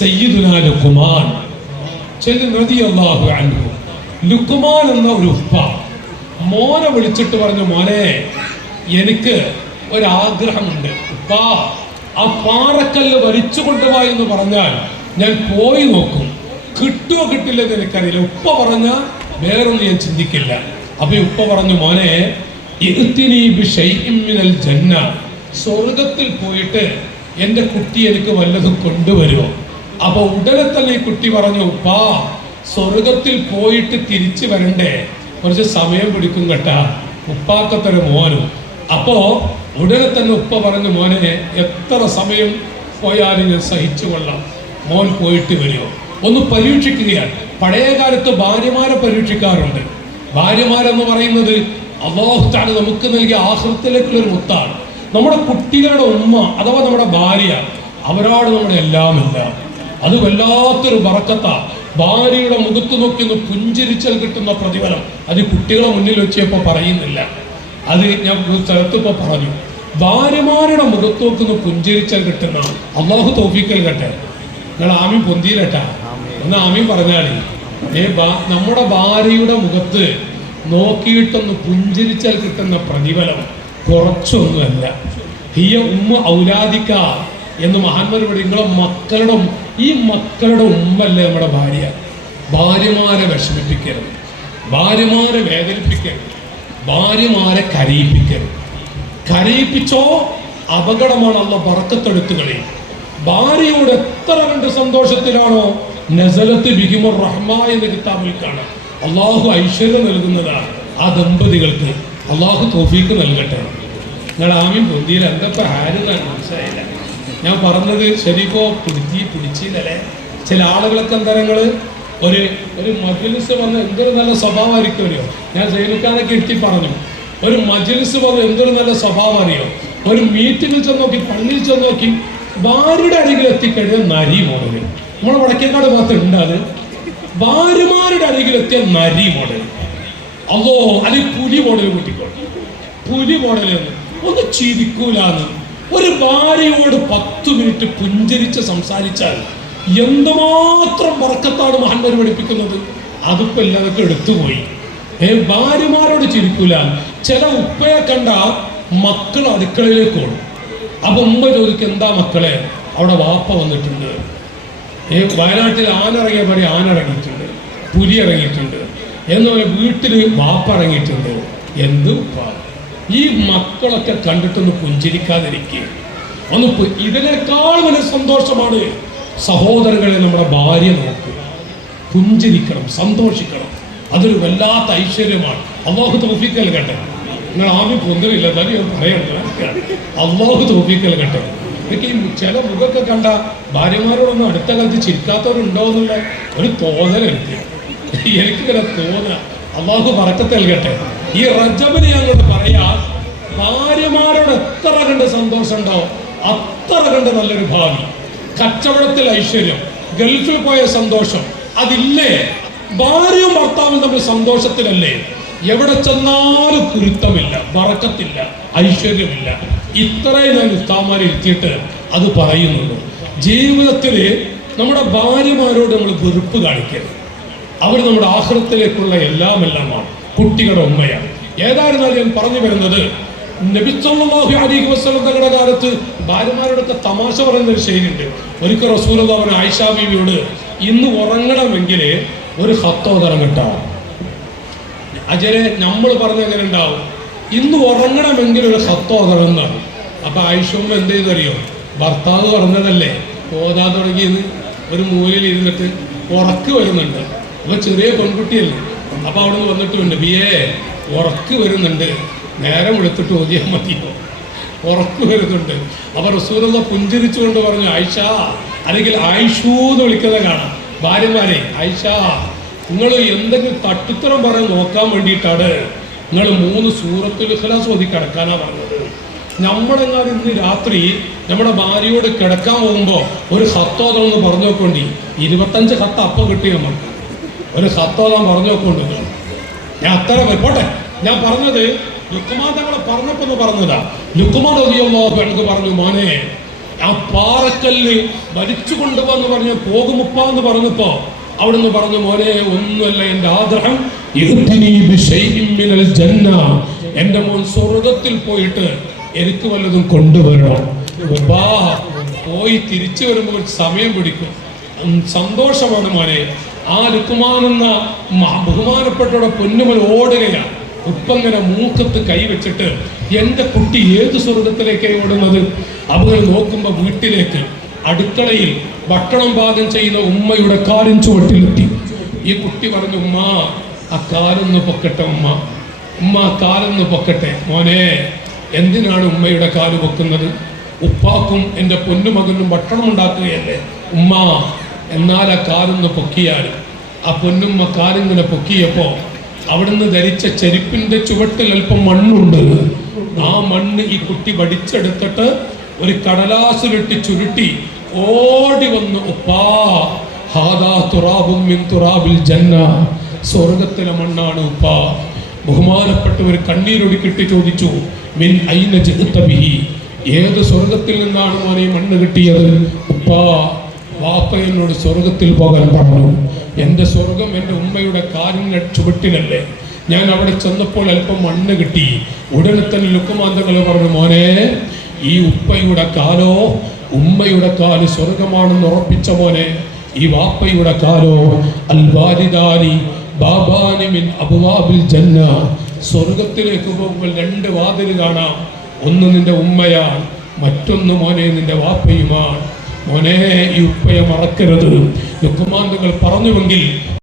സയ്യിദുന ലുക്കുമാൻ ലുക്കുമാൻ എന്ന ഒരു ഉപ്പ. മോനെ വിളിച്ചിട്ട് പറഞ്ഞു മോനെ എനിക്ക് ഒരാഗ്രഹമുണ്ട്. ഉപ്പ ആ പാറക്കല്ല് വലിച്ചു കൊണ്ടുപോയി എന്ന് പറഞ്ഞാൽ ഞാൻ പോയി നോക്കും. കിട്ടുമോ കിട്ടില്ലെന്ന് എനിക്കറിയില്ല. ഉപ്പ പറഞ്ഞ വേറൊന്നും ഞാൻ ചിന്തിക്കില്ല. അപ്പൊ ഉപ്പ പറഞ്ഞു മോനെ ജന്ന. സ്വർഗത്തിൽ പോയിട്ട് എന്റെ കുട്ടി എനിക്ക് വല്ലതും കൊണ്ടുവരുമോ അപ്പൊ ഉടനെ തന്നെ ഈ കുട്ടി പറഞ്ഞു ഉപ്പാ സ്വർഗത്തിൽ പോയിട്ട് തിരിച്ചു വരണ്ടേ? കുറച്ച് സമയം പിടിക്കും കേട്ടാ. ഉപ്പാക്കത്തൊരു മോനും. അപ്പോ ഉടനെ തന്നെ ഉപ്പ പറഞ്ഞു മോനെ എത്ര സമയം പോയാലും ഞാൻ സഹിച്ചു കൊള്ളാം. മോൻ പോയിട്ട് വരുമോ ഒന്ന് പരീക്ഷിക്കുകയാണ്. പഴയ കാലത്ത് ഭാര്യമാരെ പരീക്ഷിക്കാറുണ്ട്. ഭാര്യമാരെന്ന് പറയുന്നത് അള്ളാഹുത്താണ് നമുക്ക് നൽകിയ ആഹൃത്തിലേക്കുള്ള ഒരു മുത്താണ്. നമ്മുടെ കുട്ടികളുടെ ഉമ്മ അഥവാ നമ്മുടെ ഭാര്യ അവരോട് നമ്മുടെ എല്ലാം എല്ലാം അത് വല്ലാത്തൊരു വറക്കത്ത. ഭാര്യയുടെ മുഖത്ത് നോക്കി ഒന്ന് പുഞ്ചിരിച്ചാൽ കിട്ടുന്ന പ്രതിഫലം. അത് കുട്ടികളെ മുന്നിൽ വെച്ചപ്പോ പറയുന്നില്ല. അത് ഞാൻ ഒരു സ്ഥലത്ത് ഇപ്പൊ പറഞ്ഞു. ഭാര്യമാരുടെ മുഖത്ത് നോക്കുന്ന പുഞ്ചിരിച്ചാൽ കിട്ടുന്ന അള്ളാഹു തോഫിക്കൽ കട്ടെ. നിങ്ങൾ ആമീൻ പൊന്തിയിലട്ടാ. ഒന്ന് ആമീൻ പറഞ്ഞാലേ ഏ നമ്മുടെ ഭാര്യയുടെ മുഖത്ത് നോക്കിയിട്ടൊന്ന് പുഞ്ചിരിച്ചാൽ കിട്ടുന്ന പ്രതിഫലം കുറച്ചൊന്നുമല്ല. ഹിയ ഉമ്മ ഔലാദിക്ക. എന്ന് മഹാന്മാർ പറയും നിങ്ങളെ മക്കളുടെ ഈ മക്കളുടെ ഉമ്മല്ലേ നമ്മുടെ ഭാര്യ. ഭാര്യമാരെ വിഷമിപ്പിക്കരുത്. ഭാര്യമാരെ വേദനിപ്പിക്കരുത്. ഭാര്യമാരെ കരയിപ്പിക്കരുത്. കരയിപ്പിച്ചോ അപകടമാണ് അല്ല പറക്കത്തെടുത്തു കളയും. ഭാര്യയോട് എത്ര കണ്ട് സന്തോഷത്തിലാണോ? നസലത്ത് ബിഹിമുർ റഹ്മ എന്ന കിതാബിൽ കാണാം. അള്ളാഹു ഐശ്വര്യം നൽകുന്നതാണ് ആ ദമ്പതികൾക്ക്. അള്ളാഹു തോഫീക്ക് നൽകട്ടെ. നിങ്ങൾ ആമീൻ പൊന്തിയിൽ എന്തപ്പോ ആരും മനസ്സിലായില്ല. ഞാൻ പറഞ്ഞത് ശരിക്കോ? പിടിച്ചി പിടിച്ചില്ലല്ലേ ചില ആളുകളൊക്കെ എന്തരങ്ങൾ ഒരു ഒരു മജ്ലിസ് വന്ന് എന്തൊരു നല്ല സ്വഭാവമായിരിക്കും അറിയോ? ഞാൻ ജയിലിക്കാനൊക്കെ എത്തി പറഞ്ഞു. ഒരു മജ്ലിസ് വന്ന് എന്തൊരു നല്ല സ്വഭാവം അറിയോ? ഒരു മീറ്റിങ്ങിൽ ചെന്ന് നോക്കി പള്ളിയിൽ ചെന്ന് നോക്കി ഭാര്യയുടെ അരികിൽ എത്തിക്കഴിഞ്ഞാൽ നരി മോഡൽ. നമ്മളെ വടക്കേക്കാട് ഭാഗത്ത് ഉണ്ട് അത്? ഭാര്യമാരുടെ അരികിൽ എത്തിയ നരി മോഡൽ അതോ അല്ലെങ്കിൽ പുലി മോഡൽ കൂട്ടിക്കോട്ടെ പുലി മോഡൽ ഒന്ന് ചിരിക്കൂലാന്ന് ഒരു ഭാര്യയോട് പത്ത് മിനിറ്റ് പുഞ്ചരിച്ച് സംസാരിച്ചാൽ എന്തുമാത്രം വറക്കത്താണ് മഹാന്മാർ പഠിപ്പിക്കുന്നത് അതിപ്പോ എല്ലാവർക്കും എടുത്തുപോയി. ഏ ഭാര്യമാരോട് ചിരിക്കൂല. ചില ഉപ്പയെ കണ്ട മക്കൾ അടുക്കളയിലേക്ക് ഓടും. അപ്പൊ ഉമ്മ ചോദിക്കും എന്താ മക്കളെ? അവിടെ വാപ്പ വന്നിട്ടുണ്ട്. ഏ വയനാട്ടിൽ ആന ഇറങ്ങിയ പടി ആന ഇറങ്ങിയിട്ടുണ്ട്. പുലി ഇറങ്ങിയിട്ടുണ്ട്. എന്ന് വീട്ടിൽ വാപ്പ ഇറങ്ങിയിട്ടുണ്ട്. എന്ത് ഉപ്പ? ഈ മക്കളൊക്കെ കണ്ടിട്ടൊന്ന് പുഞ്ചിരിക്കാതിരിക്കുക ഒന്ന് ഇതിനേക്കാൾ വലിയ സന്തോഷമാണ് സഹോദരങ്ങളെ നമ്മുടെ ഭാര്യ നോക്കുക. പുഞ്ചിരിക്കണം സന്തോഷിക്കണം. അതൊരു വല്ലാത്ത ഐശ്വര്യമാണ്. അള്ളാഹു തോഫിക്കൽ കേട്ടെ നിങ്ങൾ ആദ്യം പൊന്തലില്ല എന്നാലും ഞാൻ പറയണ്ട അള്ളാഹു തോഫിക്കൽ കേട്ടെ എനിക്ക് ഈ ചില മുഖമൊക്കെ കണ്ട ഭാര്യമാരോടൊന്നും അടുത്ത കാലത്ത് ചിരിക്കാത്തവരുണ്ടോ എന്നുള്ള ഒരു തോന്നൽ എനിക്ക്. എനിക്കിങ്ങനെ തോന്നുക അള്ളാഹു പറക്കത്ത് നൽകട്ടെ. ഈ റജബിനെ ഞങ്ങൾ ഭാര്യമാരോട് എത്ര കണ്ട് സന്തോഷമുണ്ടോ അത്ര കണ്ട് നല്ലൊരു ഭാവി. കച്ചവടത്തിൽ ഐശ്വര്യം ഗൾഫിൽ പോയ സന്തോഷം അതില്ലേ? ഭാര്യയും ഭർത്താവും തമ്മിൽ സന്തോഷത്തിലല്ലേ? എവിടെ ചെന്നാലും കുരുത്തമില്ല വറക്കത്തില്ല ഐശ്വര്യമില്ല. ഇത്രയും ഞാൻ ഉസ്താമാരെ എത്തിയിട്ട് അത് പറയുന്നുള്ളൂ. ജീവിതത്തിൽ നമ്മുടെ ഭാര്യമാരോട് നമ്മൾ വെറുപ്പ് കാണിക്കരുത്. അവർ നമ്മുടെ ആഹൃത്തിലേക്കുള്ള എല്ലാം എല്ലാമാണ് കുട്ടികളുടെ ഉമ്മയാണ്. ഏതായിരുന്നാലും ഞാൻ പറഞ്ഞു വരുന്നത്? നബിസ്വല്ലാഹു അലൈഹി വസ്ലം തങ്ങളുടെ കാലത്ത് തമാശ പറയുന്ന ഒരു ശൈലിയുണ്ട്. ഒരിക്കൽ റസൂൽ അവൻ ആയിഷാ ബീവിയോട് ഇന്ന് ഉറങ്ങണമെങ്കിൽ ഒരു ഹത്തോതരം കിട്ടാം. അജരെ നമ്മൾ പറഞ്ഞ എങ്ങനെ ഉണ്ടാവും? ഇന്ന് ഉറങ്ങണമെങ്കിൽ ഒരു ഹത്തോതരം എന്നാണ്. അപ്പൊ ആയിഷമ്മ എന്ത് ചെയ്തറിയോ ഭർത്താവ് പറഞ്ഞതല്ലേ? ഓതാൻ തുടങ്ങിയത്. ഒരു മൂലയിൽ ഇരുന്നിട്ട് ഉറക്ക് വരുന്നുണ്ട്. അപ്പൊ ചെറിയ പെൺകുട്ടിയല്ലേ? അപ്പൊ അവിടെ നിന്ന് വന്നിട്ടുണ്ട് ബിയേ ഉറക്ക് വരുന്നുണ്ട്. നേരം വെളുത്തിട്ട് ഓതിയാൽ മതിയോ? ഉറക്കു വരുന്നുണ്ട്. അവർ റസൂലുള്ള പുഞ്ചിരിച്ചുകൊണ്ട് പറഞ്ഞു ആയിഷ അല്ലെങ്കിൽ ആയിഷൂ എന്ന് വിളിക്കുന്നത് കാണാം. ഭാര്യമാരെ ആയിഷ നിങ്ങൾ എന്തെങ്കിലും തട്ടുത്തരം പറയാൻ നോക്കാൻ വേണ്ടിയിട്ടാണ് നിങ്ങൾ മൂന്ന് സൂറത്തുൽ ഇഖ്ലാസ് ഓതി കിടക്കാനാണ് പറഞ്ഞത്. നമ്മളെങ്ങാനും ഇന്ന് രാത്രി നമ്മുടെ ഭാര്യയോട് കിടക്കാൻ പോകുമ്പോൾ ഒരു ഹത്തോതം എന്ന് പറഞ്ഞു നോക്കേണ്ടി ഇരുപത്തഞ്ച് ഹത്ത് അപ്പം കിട്ടി നമുക്ക് ഒരു ഹത്തോതാൻ പറഞ്ഞു നോക്കൊണ്ട് ഞാൻ അത്ര പോട്ടെ ഞാൻ പറഞ്ഞത് ലുക്കുമാൻ തങ്ങളെ പറഞ്ഞപ്പോ ഒന്ന് പറഞ്ഞതാ. ലുക്കുമാൻ റളിയല്ലാഹു അൻഹു പറഞ്ഞു മോനെ ആ പാറക്കല്ല് വലിച്ചു കൊണ്ടുപോന്ന് പറഞ്ഞ പോകുമുപ്പ എന്ന് പറഞ്ഞപ്പോ അവിടുന്ന് പറഞ്ഞു മോനെ ഒന്നുമല്ല എന്റെ ആഗ്രഹം എന്റെ മോൻ സ്വർഗത്തിൽ പോയിട്ട് എനിക്ക് വല്ലതും കൊണ്ടുവരണം. പോയി തിരിച്ചു വരുമ്പോൾ സമയം പിടിക്കും. സന്തോഷമാണ് മോനെ. ആ ലുക്കുമാൻ എന്ന ബഹുമാനപ്പെട്ടവരുടെ പൊന്നുമൽ ഓടുകയാണ് ഉപ്പങ്ങനെ മൂക്കത്ത് കൈവച്ചിട്ട് എന്റെ കുട്ടി ഏത് സ്വർഗത്തിലേക്കാണ് ഓടുന്നത്? അവകൾ നോക്കുമ്പോൾ വീട്ടിലേക്ക് അടുക്കളയിൽ ഭക്ഷണം പാകം ചെയ്യുന്ന ഉമ്മയുടെ കാലിൻ ചുവട്ടിലെത്തി. ഈ കുട്ടി പറഞ്ഞു ഉമ്മ ആ കാലൊന്ന് പൊക്കട്ടെ ഉമ്മ. ഉമ്മ കാലൊന്ന് പൊക്കട്ടെ. മോനെ എന്തിനാണ് ഉമ്മയുടെ കാൽ പൊക്കുന്നത്? ഉപ്പാക്കും എന്റെ പൊന്നുമകനും ഭക്ഷണം ഉണ്ടാക്കുകയല്ലേ? ഉമ്മ എന്നാൽ ആ കാലൊന്ന് പൊക്കിയാൽ ആ പൊന്നുമ്മ കാലിങ്ങനെ പൊക്കിയപ്പോൾ അവിടുന്ന് ധരിച്ച ചെരുപ്പിന്റെ ചുവട്ടിൽ അല്പം മണ്ണുണ്ട്. ആ മണ്ണ് ഈ കുട്ടി വടിച്ചെടുത്തിട്ട് ഒരു കടലാസ് കടലാസിലിട്ട് ചുരുട്ടി ഓടി വന്ന് ഉപ്പാ ഹാദാ തുറാബും മിൻ തുറാബിൽ ജന്ന സ്വർഗത്തിലെ മണ്ണാണ് ഉപ്പാ. ബഹുമാനപ്പെട്ടവർ കണ്ണീരൊടുക്കിട്ട് ചോദിച്ചു മിൻ ഐന ജിഹ്ത ഏത് സ്വർഗത്തിൽ നിന്നാണ് മോനെ മണ്ണ് കിട്ടിയത്? ഉപ്പാ വാപ്പ എന്നോട് സ്വർഗത്തിൽ പോകാൻ പറഞ്ഞു. എന്റെ സ്വർഗം എന്റെ ഉമ്മയുടെ കാലിന്റെ ചുവട്ടിലല്ലേ ഞാൻ അവിടെ ചെന്നപ്പോൾ അല്പം മണ്ണ് കിട്ടി. ഉടനെ തന്നെ ലുക്കുമാന്തകൾ പറഞ്ഞു മോനെ ഈ ഉപ്പയുടെ കാലോ ഉമ്മയുടെ കാൽ സ്വർഗമാണെന്ന് ഉറപ്പിച്ച മോനെ ഈ വാപ്പയുടെ കാലോ അൽ വാലിദാനി ബാബാനി മിൻ അബുവാബിൽ ജന്ന. സ്വർഗത്തിലേക്ക് പോകുമ്പോൾ രണ്ട് വാതിൽ കാണാം. ഒന്ന് നിന്റെ ഉമ്മയാണ് മറ്റൊന്ന് മോനെ നിന്റെ വാപ്പയുമാണ്. മോനെ ഈ ഉപ്പയെ മറക്കരുത്. നിങ്ങൾ പറഞ്ഞുവെങ്കിൽ